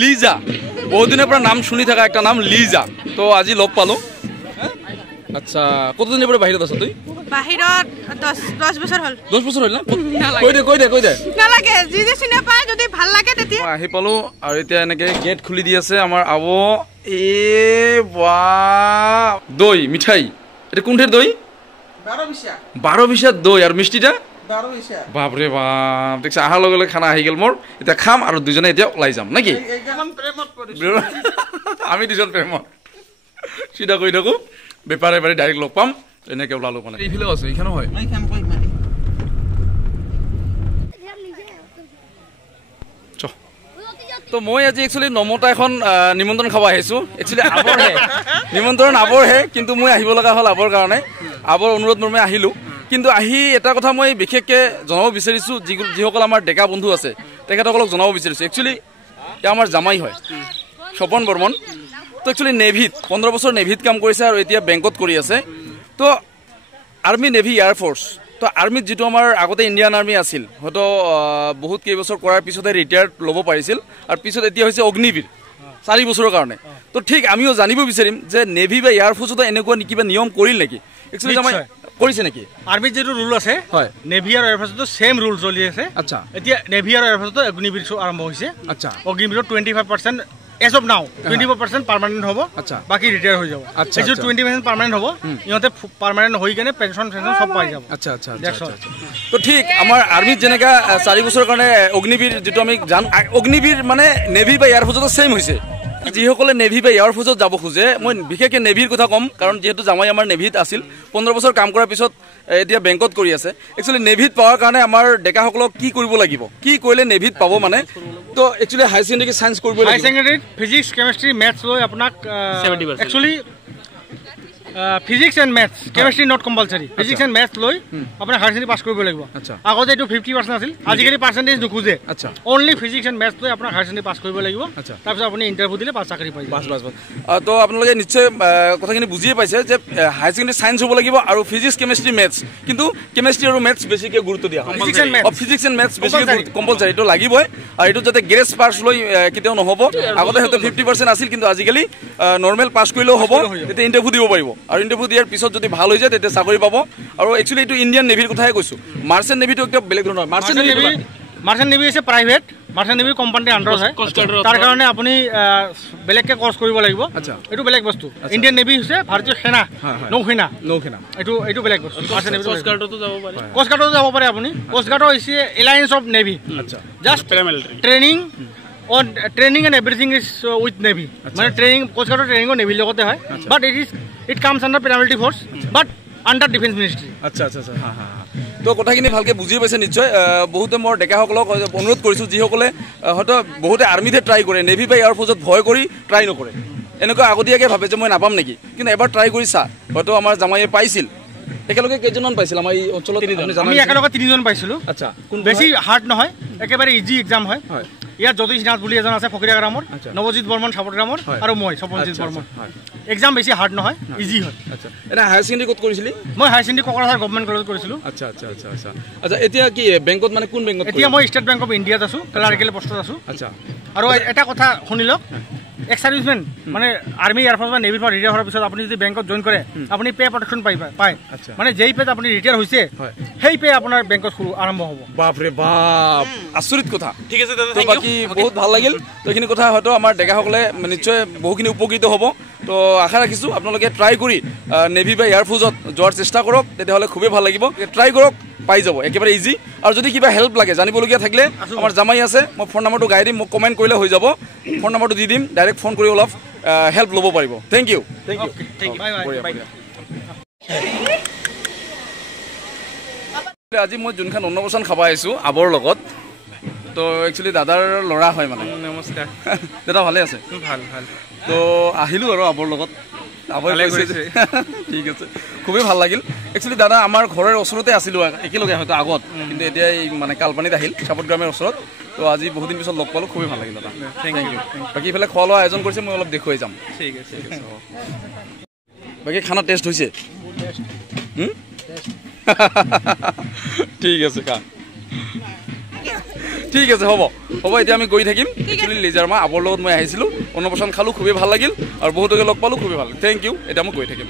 লিজা বহুত দিনের পর নাম শুনি থাকা একটা নাম লিজা তো আজি লগ পালো আচ্ছা কতদিনের পরে বাহিৰত আছ তুই বাহিৰত 10 বছৰ হল 10 বছৰ হল না কৈ দে নালাগে যি চিনি পায় যদি ভাল লাগে তেতিয়া আহি পালো আৰু এতিয়া এনেকে গেট খুলি দি আছে আমাৰ আবো এ বা দই মিঠাই এটা কোনঠেৰ দই 12 বিশা দই আৰু মিষ্টিটা 12 বিশা বাপৰে বাপ দেখছ আহাৰ লগে লগে খানা আহি গেল মোৰ এতিয়া খাম আৰু দুজনে এতিয়া ওলাই যাম নাকি আমি দুজন প্ৰেমত সিধা কৈ থাকো বেপারে বাড়ি ডাইরেক্ট লগ পাম এনেকে ওলালো মানে এইফালে আছে এইখানে হয় তো মই আজি একচুয়ালি নমতা এখন নিমন্ত্রণ খাব আহিছো একচুয়ালি আবৰহে নিমন্ত্ৰণ আবৰহে কিন্তু মই আহিব লগা হল আবৰ কাৰণে আবৰ অনুৰোধ মৰ্মে আহিলো কিন্তু আহি এটা কথা মই বিশেষকে জনাব বিচাৰিছো যিসকল আমাৰ ডেকা বন্ধু আছে তেখেতসকলক জনাব বিচাৰিছো একচুয়ালি আমাৰ জামাই হয় স্বপন বৰ্মন তো একচুয়ালি নেভিত 15 বছৰ নেভিত কাম কৰিছে আৰু এতিয়া বেংকত কৰি আছে তো আৰ্মি নেভি এয়াৰ ফোৰ্স তো আৰ্মিত যেটো আমাৰ আগতে ইন্ডিয়ান আৰ্মি আছিল হয়তো বহুত কেইবছৰ কৰাৰ পিছতে ৰিটায়াৰ্ড ল'ব পাৰিছিল আৰু পিছত এতিয়া হৈছে অগ্নিবীৰ 4 বছৰৰ কাৰণে তো ঠিক আমিও জানিব বিচাৰিম যে নেভি বা এয়াৰ ফোৰ্সত এনেকুৱা কিবা নিয়ম কৰিল নেকি একচুয়ালি জামাই কৰিছে নেকি আৰ্মিত যেটো ৰুল আছে হয় নেভি আৰু এয়াৰ ফোৰ্সত সেম ৰুল চলি আছে আচ্ছা এতিয়া নেভি আৰু এয়াৰ ফোৰ্সত অগ্নিবীৰ আৰম্ভ হৈছে আচ্ছা Agniveer 25% as of now 24% permanent hobo acha baki retire hoy jabo acha 20% permanent hobo ihote permanent hoy gene pension sob pai jabo acha to thik amar army jeneka 4 বছৰ কাৰণে অগ্নিবীৰ যেটো আমি জান অগ্নিবীৰ মানে নেভি বা এয়াৰ ফোৰ্সত সেম হৈছে যিসকলে নেভি বা এয়াৰ ফোৰ্সত যাব খুজে মই বিশেষকে নেভিৰ কথা কম কাৰণ যেহেতু জামাই আমাৰ নেভিত আছিল 15 বছৰ কাম কৰাৰ পিছত এতিয়া বেংকত কৰি আছে একচুয়ালি নেভিত পাৱাৰ কাৰণে আমাৰ ডেকা সকলক কি কৰিব লাগিব কি কইলে নেভিত পাব মানে তো একচুয়ালি হাই সেকেন্ডাৰি সায়েন্স কৰিব লাগিব হাই সেকেন্ডারি ফিজিক্স কেমিস্ট্রি ম্যাথস লৈ আপোনাক 70% actually physics and maths chemistry not compulsory physics and maths লৈ আপোনাৰ হাই সেকেন্ডাৰি পাস কৰিব লাগিব আগতে এটো 50% আছিল আজিকালি percentage নুখুজে only physics and maths লৈ আপোনাৰ হাই সেকেন্ডাৰি পাস কৰিব লাগিব তাৰপিছত আপুনি ইন্টাৰভিউ দিলে পাস চাকৰি পাই বাস তো আপোনালোকে নিশ্চয় কথাখিনি বুজিয়ে পাইছে যে হাই সেকেন্ডারি সায়েন্স হ'ব লাগিব আৰু ফিজিক্স কেমিস্ট্ৰি ম্যাথস কিন্তু কেমিস্ট্ৰি আৰু ম্যাথস বেছিকে গুৰুত্ব দিয়া হয় ফিজিক্স এন্ড ম্যাথস বেছিকে কম্পালসাৰি তো লাগিবই আৰু এটো যাতে গ্ৰেড পাস লৈ কিতেও নহব আগতে হয়তো 50% আছিল কিন্তু আজিকালি নরমাল পাস কৰিলেও হ'ব তেতিয়া ইন্টাৰভিউ দিব পাৰিব আৰু ইন্টাৰভিউ দিয়াৰ পিছত যদি ভাল হৈ যায় তেতিয়া চাকৰি পাব আৰু একচুয়ালি এটো ইন্ডিয়ান নেভিৰ কথাই কৈছো মাৰ্চেন্ট নেভিটো একটা বেলেগ ধৰণৰ মাৰ্চেন্ট নেভি আছে প্ৰাইভেট মাৰ্চেন্ট নেভি কোম্পানীৰ আন্ডাৰত হয় তাৰ কাৰণে আপুনি বেলেগকে কোৰ্স কৰিব লাগিব এটো বেলেগ বস্তু ইন্ডিয়ান নেভি হৈছে ভাৰতীয় সেনা নৌসেনা এটো বেলেগ বস্তু মাৰ্চেন্ট নেভি কোস্ট গাৰ্ডতো যাব পাৰে আপুনি কোস্ট গাৰ্ড হৈছে alliance of navy just training on training and everything is with navy মানে training coast guard training navy লগতে হয় but it comes under paramilitary force but under defense ministry আচ্ছা হা তো কথাখিনি ভালকে বুজি পাইছে নিশ্চয় বহুতে মোৰ ডেকা সকলক অনুৰোধ কৰিছো যি সকলে হয়তো বহুতে আৰ্মিতে ট্ৰাই কৰে নেভি বা এয়াৰ ফোৰ্সত ভয় কৰি ট্ৰাই নকৰে এনেকুৱা আগতীয়াকে ভাবে যে মই নাপাম নেকি কিন্তু এবাৰ ট্ৰাই কৰিছা হয়তো আমাৰ জামাইয়ে পাইছিল একেলগে কেইজনমান পাইছিল আমাৰ এই অঞ্চলত আমি একেলগে 3 জন পাইছিলো আচ্ছা বেছি হাৰ্ড নহয় একেবাৰে ইজি এক্সাম হয় ইয়াত জ্যোতিষনাথ বুলি এজন আছে ফকিৰা গ্ৰামৰ নৱজিত বৰ্মন সাপট গ্ৰামৰ আৰু মই সপনজিত বৰ্মন এক্সাম বেছি হাৰ্ড নহয় ইজি হয় আচ্ছা এটা হায়াৰ সেকেন্ডাৰি ক'ত কৰিছিলি মই হায়াৰ সেকেন্ডাৰি কোকৰাঝাৰ গভৰ্ণমেণ্ট কলেজত কৰিছিলো আচ্ছা এতিয়া কি বেংকত মানে কোন বেংকত এতিয়া মই ষ্টেট বেংক অফ ইণ্ডিয়াত আছো ক্লাৰিকেল পোষ্টত আছো আচ্ছা আৰু এটা কথা শুনি লওক এক্স সাৰ্ভিসমেন মানে আৰ্মি এয়াৰ ফোৰ্স বা নেভিৰ পৰা ৰিটায়াৰ হোৱাৰ পিছত আপুনি যদি বেংকত জইন কৰে আপুনি পে প্ৰটেকশন পায় মানে যেই পে আপুনি ৰিটায়াৰ হৈছে সেই পে আপোনাৰ বেংকত আৰম্ভ হ'ব বাপ ৰে বাপ আচৰিত কথা ঠিক আছে দাদা বাকি বহুত ভাল লাগিল তো এইখিনি কথা হয়তো আমাৰ ডেকা সকলে নিশ্চয় বহুখিনি উপকৃত হ'ব তো আশা ৰাখিছো আপোনালোকে ট্ৰাই কৰি নেভি বা এয়াৰ ফোৰ্সত যোৱাৰ চেষ্টা কৰক তেতিয়াহ'লে খুবেই ভাল লাগিব ট্ৰাই কৰক পাই যাব একেবাৰে ইজি আৰু যদি কিবা হেল্প লাগে জানিবলগীয়া থাকিলে আমাৰ জামাই আছে মই ফোন নম্বৰটো গাই দিম মোক কমেন্ট কৰিলে হৈ যাব ফোন নম্বৰটো দি দিম ডাইৰেক্ট ফোন কৰি অলপ হেল্প ল'ব পাৰিব থেংক ইউ আজি মই যোনখন অন্নপ্ৰসন্ন খাব আহিছো আবৰ লগত তো একচুয়ালি দাদাৰ ল'ৰা হয় মানে নমস্কাৰ দাদা ভালে আছে ভাল তো আহিলো আৰু আবৰ লগত ঠিক আছে খুবেই ভাল লাগিল একচুয়ালি দাদা আমাৰ ঘৰৰ ওচৰতে আছিলো একেলগে হয়তো আগত কিন্তু এতিয়া মানে কালপানীত আহিল সাপট গ্ৰামৰ ওচৰত তো আজি বহুত দিন পিছত লগ পালো খুবেই ভাল লাগিল দাদা থেংক ইউ বাকি ইফালে খোৱা লোৱা আয়োজন কৰিছে মই অলপ দেখুৱাই যাম ঠিক আছে বাকি খানা টেষ্ট হৈছে ঠিক আছে কা ঠিক আছে হ'ব এতিয়া আমি গৈ থাকিম একচুৱেলি লেজাৰমা আবৰ লগত মই আহিছিলোঁ অন্নপ্ৰসন্ন খালোঁ খুবেই ভাল লাগিল আৰু বহুতকে লগ পালোঁ খুবেই ভাল থেংক ইউ এতিয়া মই গৈ থাকিম